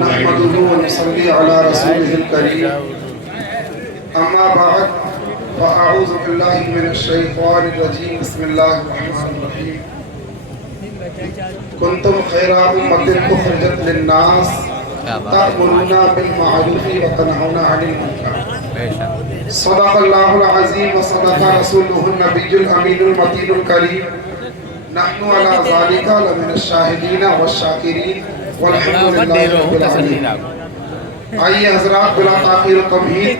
نحمده ونصلي على رسوله الكريم اما بعد فاعوذ بالله من الشيطان الرجيم بسم الله الرحمن الرحيم كنتم خير أمة أخرجت للناس تأمرون بالمعروف وتنهون عن المنكر صدق الله العظيم وصدق رسوله النبي الأمين المتين الكريم نحن على ذلك لمن الشاهدين والشاكرين والحمد لله رب العالمين. آئیے حضرات بلا تاخیر تمہید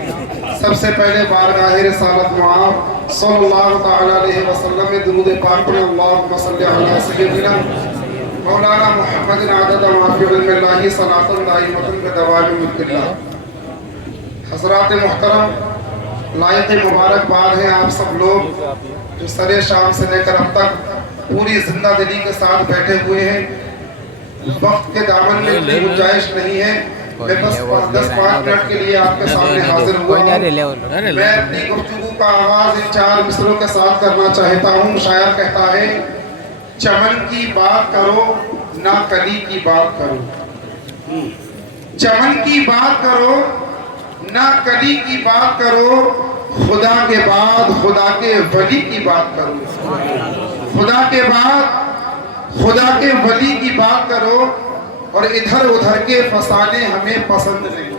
سب سے پہلے بارگاہ رسالت معاف صلی اللہ تعالی علیہ وسلم میں درود پاک پڑھیں. اللہم صلی علی سیدنا مولانا محمد عدد ما فی علم اللہ صلاۃ دائمۃ بدوام ملک اللہ. حضرات محترم، لائق مبارکباد ہیں آپ سب لوگ جو سر شام سے لے کر اب تک پوری زندہ دلی کے ساتھ بیٹھے ہوئے ہیں. وقت کے دامن میں کوئی گنجائش نہیں ہے، میں بس 10-5 منٹ کے لیے آپ کے سامنے حاضر ہوا ہوں. میں اپنی گفتگو کا آغاز ان 4 مصروں کے ساتھ کرنا چاہتا ہوں. شاعر کہتا ہے چمن کی بات کرو نہ کلی کی بات کرو، چمن کی بات کرو نہ کلی کی بات کرو، خدا کے بعد خدا کے ولی کی بات کرو، خدا کے بعد خدا کے ولی کی بات کرو، اور ادھر ادھر کے فسانے ہمیں پسند نہیں،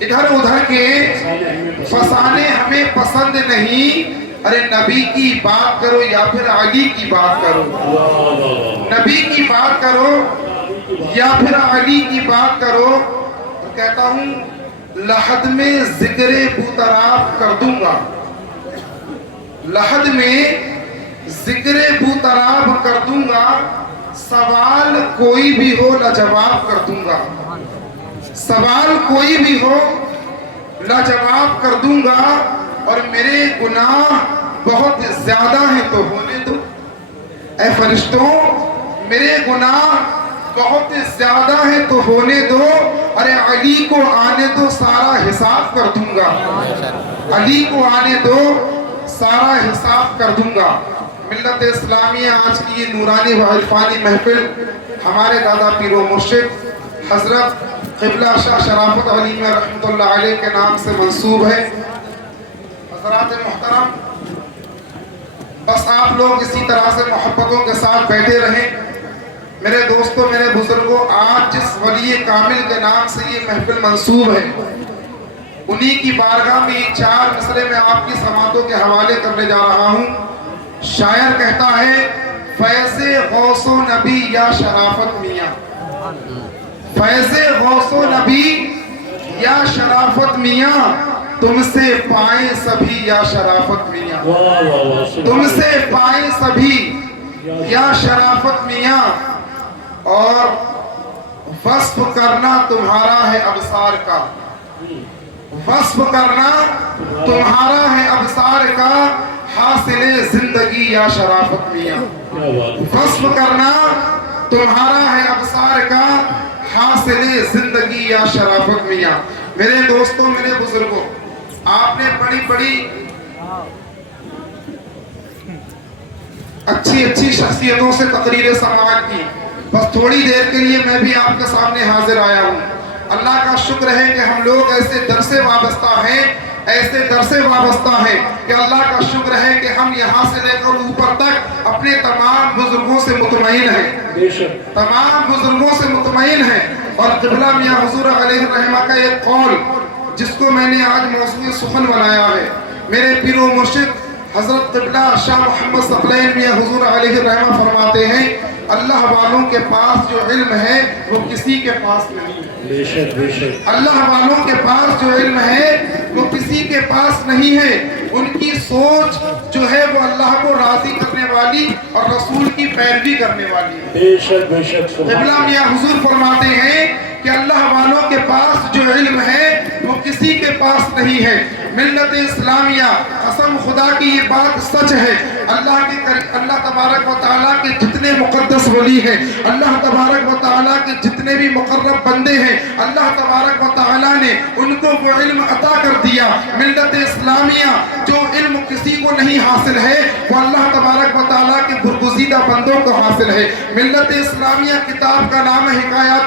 ادھر ادھر کے فسانے ہمیں پسند نہیں. ارے نبی کی بات کرو یا پھر علی کی بات کرو، نبی کی بات کرو یا پھر علی کی بات کرو. اور کہتا ہوں لحد میں ذکر بوتراب کر دوں گا، لحد میں ذکر بوتراب کر دوں گا، سوال کوئی بھی ہو لاجواب کر دوں گا، سوال کوئی بھی ہو لاجواب کر دوں گا. اور میرے گناہ بہت زیادہ ہیں تو ہونے دو، اے فرشتوں میرے گناہ بہت زیادہ ہیں تو ہونے دو. ارے علی کو آنے دو سارا حساب کر دوں گا، علی کو آنے دو سارا حساب کر دوں گا. ملت اسلامیہ آج کی یہ نورانی و عرفانی محفل ہمارے دادا پیر و مرشد حضرت قبلہ شاہ شرافت علی میں رحمت اللہ علیہ کے نام سے منسوب ہے. حضرات محترم، بس آپ لوگ اسی طرح سے محبتوں کے ساتھ بیٹھے رہیں. میرے دوستوں، میرے بزرگوں، آج جس ولی کامل کے نام سے یہ محفل منسوب ہے، انہی کی بارگاہ میں یہ 4 مصرے میں آپ کی سماعتوں کے حوالے کرنے جا رہا ہوں. شاعر کہتا ہے فیض غوث و نبی یا شرافت میاں، فیض غوث و نبی یا شرافت میاں، تم سے پائیں سبھی یا شرافت میاں، تم سے پائیں سبھی یا شرافت میاں. اور وصف کرنا تمہارا ہے ابصار کا، وصف کرنا تمہارا ہے ابصار کا، حاصل زندگی یا شرافت میاں، وصف کرنا تمہارا ہے ابصار کا، حاصل زندگی یا شرافت میاں. میرے دوستوں، میرے بزرگوں، آپ نے بڑی بڑی اچھی شخصیتوں سے تقریر سماعت کی. بس تھوڑی دیر کے لیے میں بھی آپ کے سامنے حاضر آیا ہوں. اللہ کا شکر ہے کہ ہم لوگ ایسے در سے وابستہ ہیں، ایسے در سے وابستہ ہیں کہ اللہ کا شکر ہے کہ ہم یہاں سے لے کر اوپر تک اپنے تمام بزرگوں سے مطمئن ہیں، تمام بزرگوں سے مطمئن ہیں. اور قبلہ میاں حضور علیہ الرحمہ کا ایک قول جس کو میں نے آج موضوع سخن بنایا ہے، میرے پیر و مرشد حضرت قبلہ شاہ محمد ثقلین میاں حضور علیہ الرحمہ فرماتے ہیں اللہ والوں کے پاس جو علم ہے وہ کسی کے پاس نہیں ہے. اللہ والوں کے پاس جو علم ہے وہ کسی کے پاس نہیں ہے. ان کی سوچ جو ہے وہ اللہ کو راضی کرنے والی اور رسول کی پیروی کرنے والی ہے. قبلہ میاں حضور فرماتے ہیں کہ اللہ والوں کے پاس جو علم ہے وہ کسی کے پاس نہیں ہے. ملت اسلامیہ قسم خدا کی یہ بات سچ ہے. اللہ تبارک و تعالیٰ کے جتنے مقدس ولی ہیں، اللہ تبارک و تعالیٰ کے جتنے بھی مقرب بندے ہیں، اللہ تبارک و تعالیٰ نے ان کو وہ علم عطا کر دیا. ملت اسلامیہ جو علم کسی کو نہیں حاصل ہے وہ اللہ تبارک و تعالیٰ کے برگزیدہ بندوں کو حاصل ہے. ملت اسلامیہ کتاب کا نام ہے حکایات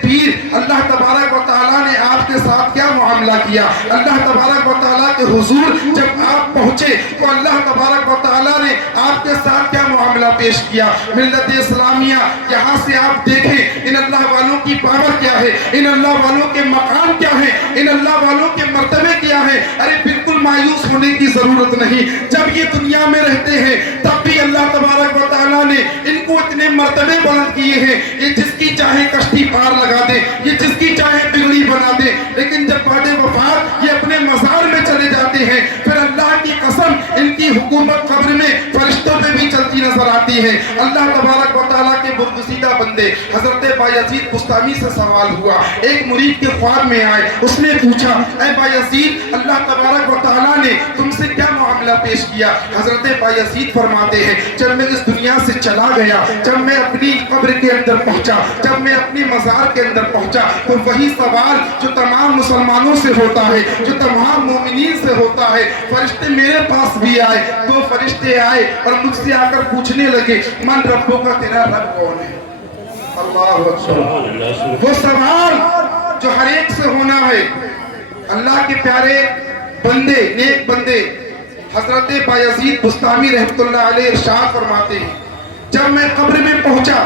پیر اللہ تبارک و تعالیٰ نے آپ کے ساتھ کیا معاملہ کیا؟ اللہ تبارک و تعالیٰ کے حضور جب آپ پہنچے تو اللہ تبارک و تعالیٰ نے آپ کے ساتھ کیا معاملہ پیش کیا؟ ملت اسلامیہ یہاں سے آپ دیکھیں ان اللہ والوں کی پاور کیا ہے، ان اللہ والوں کے مقام کیا ہے، ان اللہ والوں کے مرتبے کیا ہے۔ ارے بالکل مایوس ہونے کی ضرورت نہیں، جب یہ دنیا میں رہتے ہیں تب بھی اللہ تبارک و تعالیٰ نے ان کو اتنے مرتبے بلند کیے ہیں، یہ جس کی چاہے کشتی پار لگا دے، یہ جس کی چاہے بگڑی بنا دے، لیکن جب بعد وفات یہ اپنے مزار میں چلے جاتے ہیں پھر اللہ کی قسم ان کی حکومت قبر میں فرشتوں پہ بھی چلتی نظر آتی ہے۔ اللہ تبارک و تعالیٰ کے برگزیدہ بندے حضرت بایزید بستامی سے سوال ہوا، ایک مرید کے خواب میں آئے، اس نے پوچھا اے بایزید اللہ تبارک و تعالیٰ نے تم سے کیا معاملہ پیش کیا؟ حضرت بایزید فرماتے ہیں جب میں اس دنیا سے چلا گیا، جب میں اپنی قبر کے اندر پہنچا، جب میں اپنی مزار کے اندر پہنچا تو وہی سوال جو تمام مسلمانوں سے ہوتا ہے، جو تمام مومنین سے ہوتا ہے، فرشتے میرے پاس بھی آئے، دو فرشتے آئے اور مجھ سے آ کر پوچھنے لگے من ربوں کا تیرا رب کون ہے؟ اللہ اکبر، وہ سوال جو ہر ایک سے ہونا ہے۔ اللہ کے پیارے بندے، نیک بندے حضرت بایزید بستامی رحمت اللہ علیہ ارشاد فرماتے ہیں جب میں قبر میں پہنچا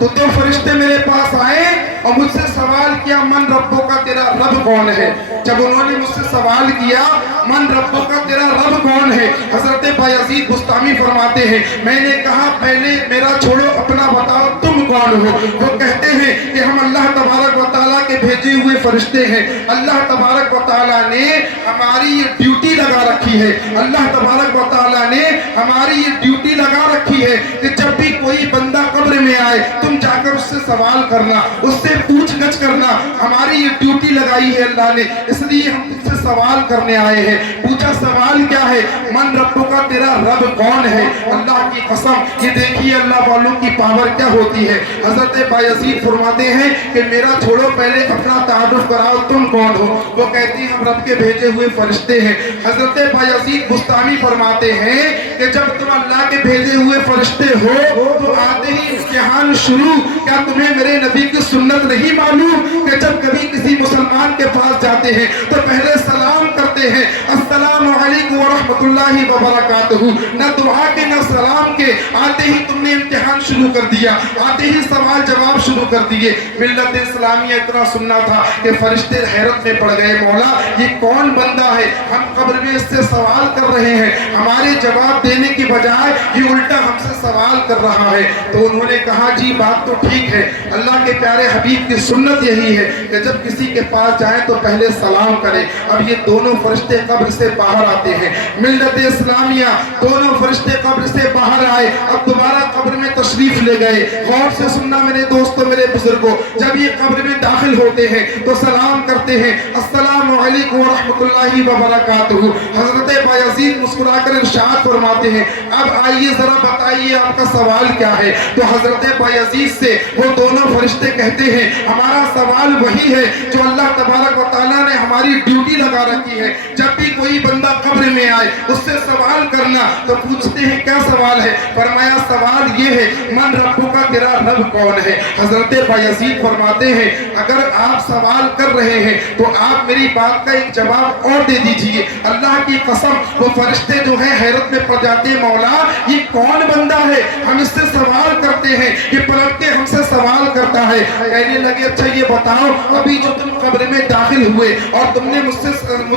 تو دو فرشتے میرے پاس آئے اور مجھ سے سوال کیا من ربوں کا تیرا رب کون ہے؟ جب انہوں نے مجھ سے سوال کیا من ربوں کا تیرا رب کون ہے، حضرت بایزید بستامی فرماتے ہیں میں نے کہا پہلے میرا چھوڑو اپنا بتاؤ تم کون ہو؟ وہ کہتے ہیں کہ ہم اللہ تبارک و تعالیٰ کے بھیجے ہوئے فرشتے ہیں، اللہ تبارک و تعالیٰ نے ہماری یہ ڈیوٹی لگا رکھی ہے، اللہ تبارک و تعالیٰ نے ہماری یہ ڈیوٹی لگا رکھی ہے کہ جب بھی کوئی بندہ قبر میں آئے تم جا کر اس سے سوال کرنا، اس سے پوچھ گچھ کرنا، ہماری یہ ڈیوٹی لگائی ہے اللہ نے، اس لیے ہم تم سے سوال کرنے آئے ہیں۔ پوچھا سوال کیا ہے؟ من ربوں کا تیرا رب کون ہے؟ اللہ کی قسم یہ دیکھیے اللہ والوں کی پاور کیا ہوتی ہے۔ حضرت بایزید فرماتے ہیں کہ میرا چھوڑو پہلے اپنا تعارف کراؤ تم کون ہو؟ وہ کہتے ہیں ہم رب کے بھیجے ہوئے فرشتے ہیں۔ حضرت بایزید بستامی فرماتے ہیں کہ جب تم اللہ کے بھیجے ہوئے فرشتے ہو تو آتے ہی امتحان شروع، کیا تمہیں میرے نبی کی سنت نہیں معلوم کہ جب کبھی کسی مسلمان کے پاس جاتے ہیں تو پہلے سلام کرتے ہیں السلام علیکم ورحمۃ اللہ وبرکاتہ، نہ دعا کے نہ سلام کے، آتے ہی تم نے امتحان شروع کر دیا، آتے ہی سوال جواب شروع کر دیے۔ ملت اسلامیہ اتنا سننا تھا کہ فرشتے حیرت میں پڑ گئے، مولا یہ کون بندہ ہے، ہم قبر میں اس سے سوال کر رہے ہیں، ہمارے جواب دینے کی بجائے یہ الٹا ہم سے سوال کر رہا ہے۔ تو انہوں نے کہا جی بات تو ٹھیک ہے، اللہ کے پیارے حبیب کی سنت یہی ہے کہ جب کسی کے پاس جائیں تو پہلے سلام کریں۔ اب یہ دونوں فرشتے قبر سے باہر آتے ہیں، ملت اسلامیہ دونوں فرشتے قبر سے باہر آئے، اب دوبارہ قبر میں تشریف لے گئے۔ غور سے سننا میرے دوستوں میرے بزرگوں، جب یہ قبر میں داخل ہوتے ہیں تو سلام کرتے ہیں السلام علیکم ورحمۃ اللہ وبرکاتہ۔ حضرت بایزید مسکرا کر ارشاد فرماتے ہیں اب آئیے ذرا بتائیے آپ کا سوال کیا ہے؟ تو حضرت بایزید سے وہ دونوں فرشتے کہتے ہیں ہمارا سوال وہی ہے جو اللہ تبارک و تعالیٰ نے ہماری ڈیوٹی لگا رکھی ہے، جب بھی کوئی بندہ قبر میں آئے اس سے سوال کرنا۔ تو پوچھتے ہیں کیا سوال ہے؟ فرمایا سوال یہ ہے من ربوں کا تیرا رب کون ہے؟ حضرت بایزید فرماتے ہیں اگر آپ سوال کر رہے ہیں تو آپ میری بات کا ایک جواب اور دے دیجئے۔ اللہ کی قسم وہ فرشتے جو ہیں حیرت میں پڑ جاتے ہیں، مولا یہ کون بندہ ہے، ہم اس سے سوال کرتے ہیں یہ پلٹ کے ہم سے سوال کرتا ہے۔ کہنے لگے اچھا یہ بتاؤ ابھی جو تم قبر میں داخل ہوئے اور تم نے مجھ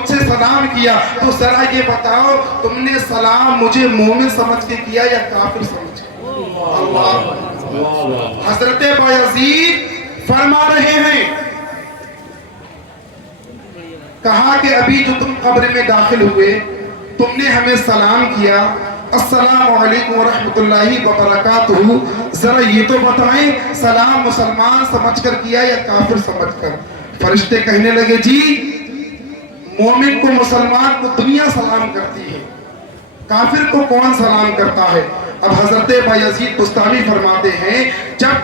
سے سلام کیا تو ذرا یہ بتاؤ تم نے سلام مجھے مومن سمجھ کے کیا یا کافر سمجھ کے؟ اللہ حضرت بایزید فرما رہے ہیں کہا کہ ابھی جو تم قبر میں داخل ہوئے تم نے ہمیں سلام کیا السلام علیکم ورحمۃ اللہ وبرکاتہ، ذرا یہ تو بتائیں سلام مسلمان سمجھ کر کیا یا کافر سمجھ کر؟ فرشتے کہنے لگے جی مومن کو مسلمان کو دنیا سلام کرتی ہے، کافر کو کون سلام کرتا ہے؟ اب حضرت بایزید بستامی فرماتے ہیں جب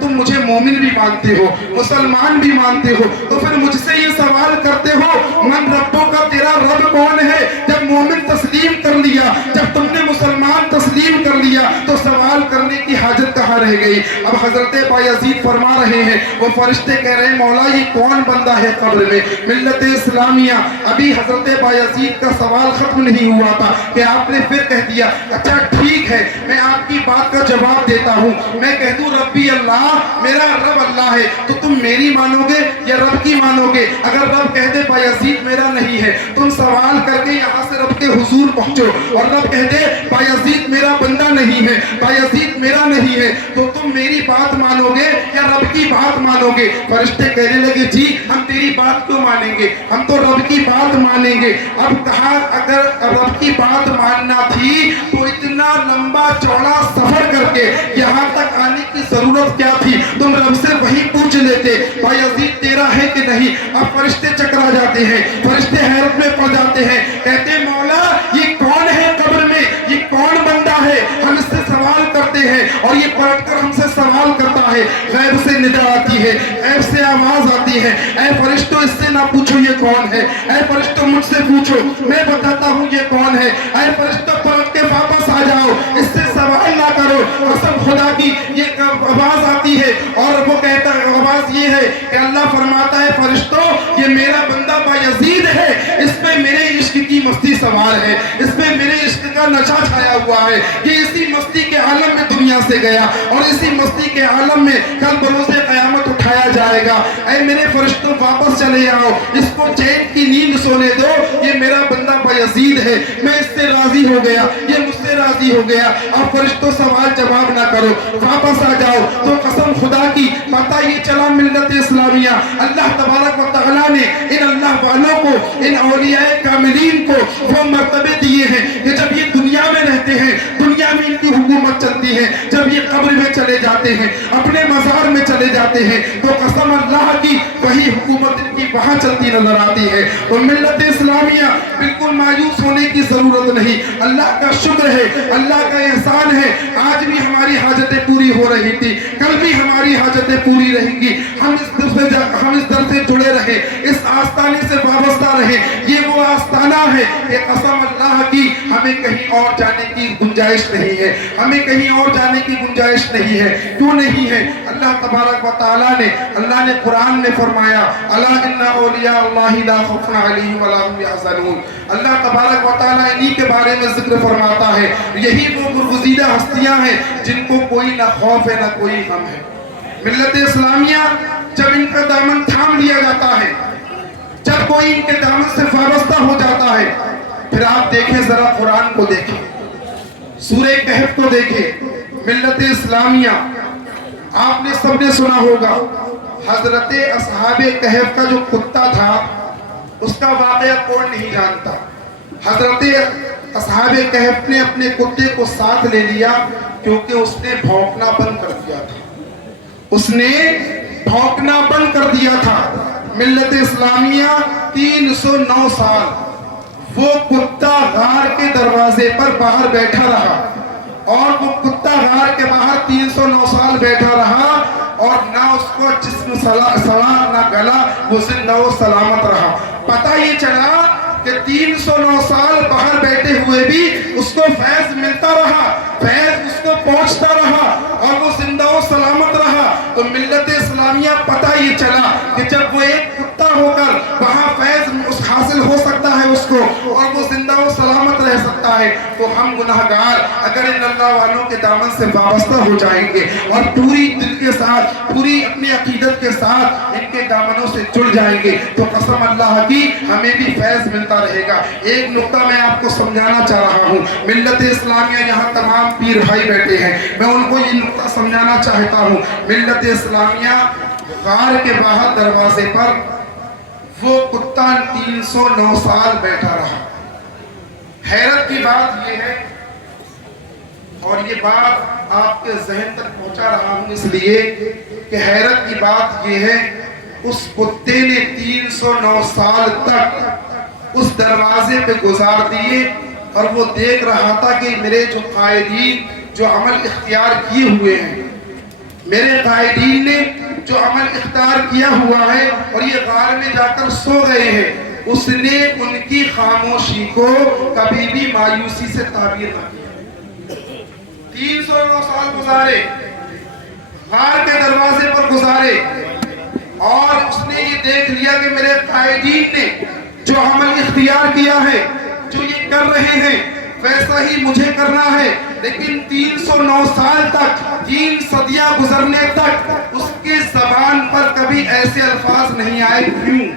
تم مجھے مومن بھی مانتے ہو مسلمان بھی مانتے ہو تو پھر مجھ سے یہ سوال کرتے ہو من ربوں کا تیرا رب کون ہے؟ جب مومن تسلیم کر لیا، جب تم نے مسلمان تسلیم کر لیا تو سوال کرنے کی حاجت کہاں رہ رہ گئی. اب حضرت بایزید فرما رہے ہیں, وہ فرشتے کہہ رہے ہیں مولا یہ کون بندہ ہے قبر میں. ملت اسلامیہ, ابھی حضرت بایزید کا سوال ختم نہیں ہوا تھا کہ آپ نے پھر کہہ دیا اچھا ٹھیک ہے میں آپ کی بات کا جواب دیتا ہوں. میں کہہ دوں ربی اللہ, میرا رب اللہ ہے, تو تم میری مانو گے یا رب کی مانو گے؟ اگر رب کہہ دے بایزید میرا نہیں ہے, تم سوال کر کے یہاں سے رب کے حضور پہنچو, اور رب کہہ دے بایزید میرا بندہ نہیں ہے, بایزید میرا نہیں ہے, تو تم میری بات مانو گے یا رب کی بات مانو گے؟ فرشتے کہنے لگے جی ہم تیری بات کیوں مانیں گے, ہم تو رب کی بات مانیں گے. اب کہا اگر رب کی بات ماننا تھی تو اتنا لمبا چوڑا سفر کر کے یہاں تک آنے کی ضرورت کیا تھی؟ تم رب سے وہی پوچھ لیتے بایزید تیرا ہے کہ نہیں. اب فرشتے چکرا جاتے ہیں, فرشتے حیرت میں پڑ جاتے ہیں, کہتے مولا یہ کون ہے قبر میں, یہ کون بندہ ہے, ہم اس سے سوال کرتے ہیں اور یہ پلٹ کر ہم سے سوال کرتا ہے. غیب سے ندا آتی ہے, غیب سے آواز آتی ہے, اے فرشتوں اس سے نہ پوچھو یہ کون ہے, اے فرشتوں مجھ سے پوچھو میں بتاتا ہوں یہ کون ہے, اے فرشتوں پلٹ کے واپس آ جاؤ, اس سے سوال نہ کرو. قسم خدا کی یہ آواز آتی ہے اور وہ کہتا ہے, آواز یہ ہے کہ اللہ فرماتا ہے فرشتوں یہ میرا بندہ بایزید ہے, اس پہ میرے عشق کی مستی سوار ہے, اس پہ میرے عشق کا نشہ چھایا ہوا ہے, یہ اسی مستی کے عالم میں دنیا سے گیا اور اسی مستی کے عالم میں کل بروز قیامت اٹھایا جائے گا. اے میرے فرشتوں واپس چلے آؤ, اس کو چین کی نیند سونے دو, یہ میرا بندہ بایزید ہے, میں اس سے راضی ہو گیا, یہ مجھ سے راضی ہو گیا. اب فرشتوں سوال جواب نہ کرو, واپس آ جاؤ. تو قسم خدا کی پتہ یہ چلا ملت اسلامیہ, اللہ تبارک و تعالیٰ نے ان اللہ والوں کو, ان اولیاء کاملین کو وہ مرتبے دیے ہیں کہ جب یہ دنیا میں رہتے ہیں دنیا میں ان کی حکومت چلتی ہے, جب یہ قبر میں چلے جاتے ہیں اپنے مزار میں چلے جاتے ہیں تو قسم اللہ کی وہی حکومت ان کی وہاں چلتی نظر آتی ہے. تو ملت اسلامیہ بالکل مایوس ہونے کی ضرورت نہیں, اللہ کا شکر ہے, اللہ کا احسان ہے, آج بھی ہماری حاجتیں پوری ہو رہی تھی, کل بھی ہماری حاجتیں پوری رہیں گی. ہم اس در سے جڑے رہے, اس آستانے سے وابستہ رہے, یہ وہ آستانہ ہے کہ قسم اللہ کی ہمیں کہیں اور جانے کی گنجائش نہیں ہے, ہمیں کہیں اور جانے کی گنجائش نہیں ہے. کیوں نہیں ہے؟ اللہ تبارک و تعالیٰ نے, اللہ نے قرآن میں فرمایا الا ان اولیاء اللہ لا خوف علیہم ولا هم یحزنون. اللہ تبارک و تعالیٰ انہی کے بارے میں ذکر فرماتا ہے, یہی وہ برگزیدہ ہستیاں ہیں جن کو کوئی نہ خوف ہے نہ کوئی غم ہے. ملت اسلامیہ جب ان کا دامن تھام لیا جاتا ہے, جب کوئی ان کے دامن سے وابستہ ہو جاتا ہے, پھر آپ دیکھیں ذرا قرآن کو دیکھیں, سورہ کہف کو دیکھیں. ملت اسلامیہ آپ نے سب نے سنا ہوگا حضرت اصحاب کہف کا جو کتا تھا اس کا واقعہ کون نہیں جانتا. حضرت اصحاب کہف نے اپنے کتے کو ساتھ لے لیا کیونکہ اس نے بھونکنا بند کر دیا تھا, اس نے بھونکنا بند کر دیا تھا. ملت اسلامیہ 309 سال وہ کتا غار کے دروازے پر باہر بیٹھا رہا, اور وہ کتا غار کے باہر 309 سال بیٹھا رہا, اور نہ اس کو جسم سڑا نہ گلا, وہ زندہ و سلامت رہا. پتہ یہ چلا کہ 309 سال باہر بیٹھے ہوئے بھی اس کو فیض ملتا رہا, فیض اس کو پہنچتا رہا, اور وہ زندہ و سلامت رہا. تو ملت اسلامیہ پتہ یہ چلا کہ جب وہ ایک کتا ہو کر وہاں فیض حاصل ہو سکتا ہے اس کو, اور وہ زندہ و سلامت رہ سکتا ہے, تو ہم گناہگار اگر ان اللہ والوں کے دامن سے وابستہ ہو جائیں گے اور پوری دل کے ساتھ, پوری اپنی عقیدت کے ساتھ ان کے دامنوں سے جڑ جائیں گے, تو قسم اللہ کی ہمیں بھی فیض ملتا رہے گا. ایک نقطہ میں آپ کو سمجھانا چاہ رہا ہوں. ملت اسلامیہ یہاں تمام پیر بھائی بیٹھے ہیں, میں ان کو یہ نقطہ سمجھانا چاہتا ہوں. ملت اسلامیہ غار کے باہر دروازے پر وہ کتا 309 سال بیٹھا رہا. حیرت کی بات یہ ہے, اور یہ بات آپ کے ذہن تک پہنچا رہا ہوں اس لیے کہ حیرت کی بات یہ ہے, اس کتے نے 309 سال تک اس دروازے پہ گزار دیے, اور وہ دیکھ رہا تھا کہ میرے جو قائدین جو عمل اختیار کیے ہوئے ہیں, میرے قائدین نے جو عمل اختیار کیا ہوا ہے اور یہ غار میں جا کر سو گئے ہیں, اس نے ان کی خاموشی کو کبھی بھی مایوسی سے تعبیر نہ کیا. 309 سال گزارے, غار کے دروازے پر گزارے اور اس نے یہ دیکھ لیا کہ میرے قائدین نے جو عمل اختیار کیا ہے، جو یہ کر رہے ہیں ویسا ہی مجھے کرنا ہے، لیکن 309 سال تک، 3 صدیاں گزرنے تک اس کے زبان پر کبھی ایسے الفاظ نہیں آئے، کیوں،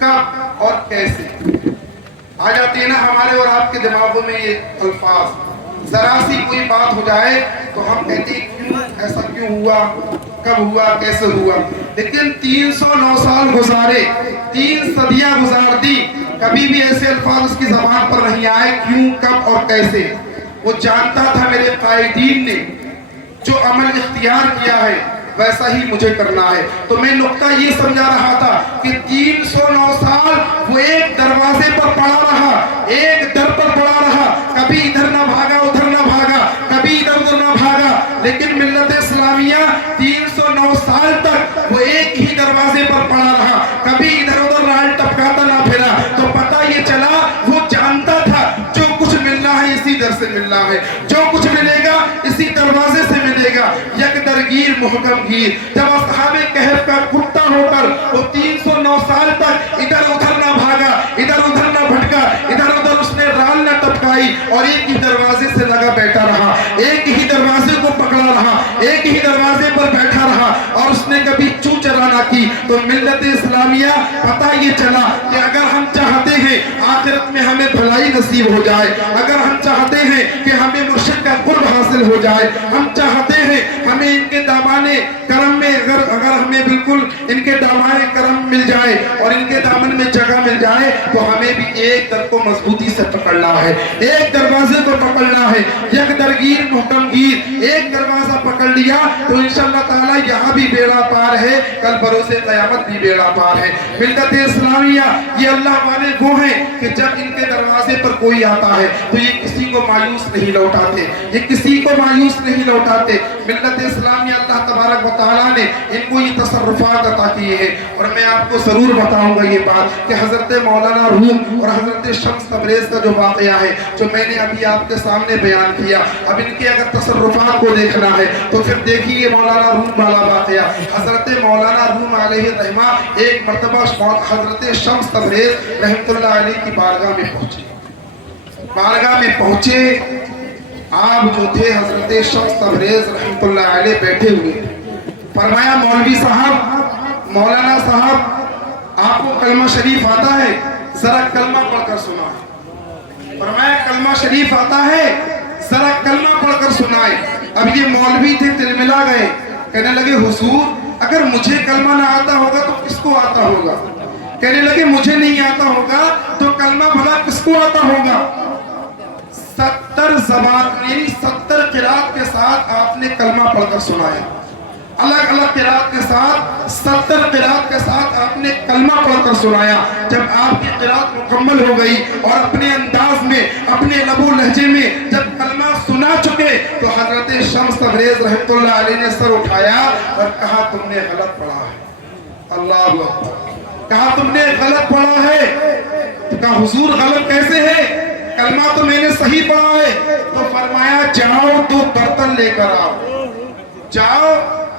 کب اور کیسے؟ آ جاتے ہیں نا ہمارے اور آپ کے دماغوں میں یہ الفاظ، ذرا سی کوئی بات ہو جائے تو ہم کہتے ہیں کیوں، ایسا کیوں ہوا، کب ہوا، کیسے ہوا؟ لیکن 309 سال گزارے، 3 صدیاں گزار دی، کبھی بھی ایسے الفاظ اس کی زبان پر نہیں آئے، کیوں، کب اور کیسے؟ وہ جانتا تھا میرے قائدین نے جو عمل اختیار کیا ہے ویسا ہی مجھے کرنا ہے۔ تو میں نقطہ یہ سمجھا رہا تھا کہ 309 سال وہ ایک دروازے پر پڑا رہا، ایک در پر پڑا رہا، کبھی ادھر نہ بھاگا ادھر نہ بھاگا، کبھی ادھر ادھر نہ بھاگا، لیکن ملت اسلامیہ 309 سال تک وہ ایک ہی دروازے پر پڑا رہا، کبھی ادھر ادھر رال ٹپکاتا نہ پھرا۔ تو پتہ یہ چلا وہ جانتا تھا جو کچھ ملنا ہے اسی در سے ملنا ہے، جو کچھ ملے گا اسی دروازے سے ملے گا، یک درگیر محکم گیر۔ جب اصحاب کہف کا کتا ہو کر وہ 309 سال تک ادھر ادھر نہ بھاگا، ادھر ادھر نہ بھٹکا، ادھر ادھر اس نے رال نہ ٹپکائی اور ایک ہی دروازے سے لگا بیٹھا رہا، ایک ہی دروازے کو پکڑا رہا، ایک ہی دروازے پر بیٹھا رہا اور اس نے کبھی چوں چرا نہ کی، تو ملت اسلامیہ پتہ یہ چلا کہ اگر ہم چاہتے ہیں آخرت میں ہمیں بھلائی نصیب ہو جائے، اگر ہم چاہتے ہیں کہ ہمیں مرشد کا قرب حاصل ہو جائے، ہم چاہتے ہیں ہمیں ان کے دامانے کرم میں اگر ہمیں بالکل ان کے دامانے کرم مل جائے اور ان کے دامن میں جگہ مل جائے، تو ہمیں بھی ایک در کو مضبوطی سے پکڑنا ہے، ایک دروازے کو پکڑنا ہے، یک درگیر محکم گیر۔ ایک دروازہ پکڑ لیا تو انشاءاللہ تعالی یہاں بھی بیڑا پار ہے، کل بروز قیامت بھی بیڑا پار ہے۔ ملت اسلامیہ یہ اللہ والے وہ ہیں کہ جب ان کے دروازے پر کوئی آتا ہے تو یہ کسی کو مایوس نہیں لوٹاتے، یہ کسی کو مایوس نہیں لوٹاتے۔ ملت اسلامیہ اللہ تبارک و تعالیٰ نے ان کو یہ تصرفات عطا کیے ہیں، اور میں آپ کو ضرور بتاؤں گا یہ بات کہ حضرت مولانا روم اور حضرت شمس تبریز کا جو واقعہ ہے جو میں نے ابھی آپ کے سامنے بیان کیا، اب ان کے اگر تصرفات کو دیکھنا ہے تو پھر دیکھیے مولانا روم والا واقعہ۔ حضرت مولانا روم علیہ الرحمہ ایک مرتبہ حضرت شمس تبریز رحمۃ اللہ علیہ کی بارگاہ میں پہنچے، بارگاہ میں پہنچے، آپ جو تھے حضرت شمس تبریز رحمۃ اللہ علیہ بیٹھے ہوئے، فرمایا مولوی صاحب، مولانا صاحب، آپ کو کلمہ شریف آتا ہے؟ ذرا کلمہ پڑھ کر سنائیں۔ فرمایا کلمہ شریف آتا ہے؟ ذرا کلمہ پڑھ کر سنائیں۔ اب یہ مولوی تھے تلملا گئے، کہنے لگے حضور اگر مجھے کلمہ نہ آتا ہوگا تو کس کو آتا ہوگا؟ کہنے لگے مجھے نہیں آتا ہوگا تو کلمہ بھلا کس کو آتا ہوگا؟ 70 زبان یعنی 70 قرات کے ساتھ آپ نے کلمہ پڑھ کر سنایا، الگ الگ قرات کے ساتھ، 70 قرات کے ساتھ آپ نے کلمہ پڑھ کر سنایا۔ جب آپ کی قرات مکمل ہو گئی اور اپنے انداز میں، اپنے لب و لہجے میں جب کلمہ سنا چکے تو حضرت شمس تبریز رحمۃ اللہ علیہ نے سر اٹھایا اور کہا تم نے غلط پڑھا ہے۔ اللہ اکبر، کہا تم نے غلط پڑھا ہے۔ تو کہا حضور غلط کیسے ہے؟ کلمہ تو میں نے صحیح پڑھا ہے۔ تو فرمایا جاؤ تو برتن لے کر آؤ، جاؤ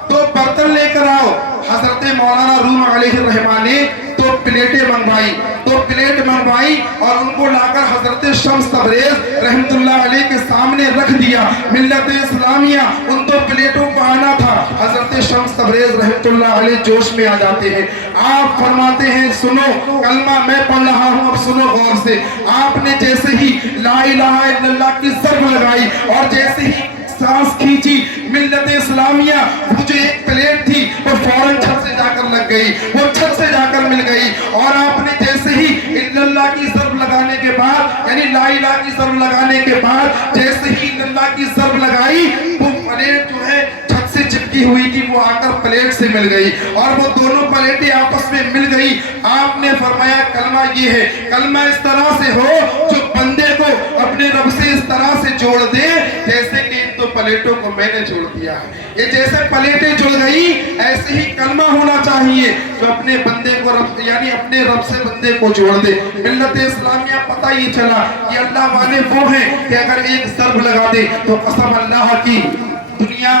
تو برتن لے کر آؤ۔ حضرت مولانا روم علیہ الرحمہ نے تو پلیٹیں منگوائی اور ان کو لا کر حضرت شمس تبریز رحمت اللہ علیہ کے سامنے رکھ دیا۔ ملت اسلامیہ ان تو پلیٹوں کو آنا تھا، حضرت شمس تبریز رحمت اللہ علیہ جوش میں آ جاتے ہیں۔ آپ فرماتے ہیں سنو کلمہ میں پڑھ رہا ہوں، اب سنو غور سے۔ آپ نے جیسے ہی لا الہ الا اللہ کی ضرب لگائی اور جیسے ہی سانس کھینچی، ملت اسلامیہ وہ جو ایک پلیٹ تھی وہ فوراً چھت سے جا کر لگ گئی، وہ چھت سے جا کر مل گئی۔ اور آپ نے جیسے ہی الا اللہ کی ضرب لگانے کے بعد، یعنی لا الہ کی ضرب لگانے کے بعد جیسے ہی الا اللہ کی ضرب لگائی، وہ پلیٹ جو ہے چھت سے چپکی ہوئی تھی وہ آ کر پلیٹ سے مل گئی اور وہ دونوں پلیٹیں آپس میں مل گئی۔ آپ نے فرمایا کلمہ یہ ہے، کلمہ اس طرح سے ہو جو بندے کو اپنے رب سے اس طرح سے جوڑ دے جیسے کہ ان دو پلیٹوں کو میں نے جوڑ دیا ہے۔ یہ جیسے پلیٹیں جڑ گئی ایسے ہی کلمہ ہونا چاہیے جو اپنے بندے کو رب یعنی اپنے رب سے بندے کو جوڑ دے۔ ملت اسلامیہ پتہ یہ چلا کہ اللہ والے وہ ہیں کہ اگر ایک ضرب لگا دے تو قسم اللہ کی دنیا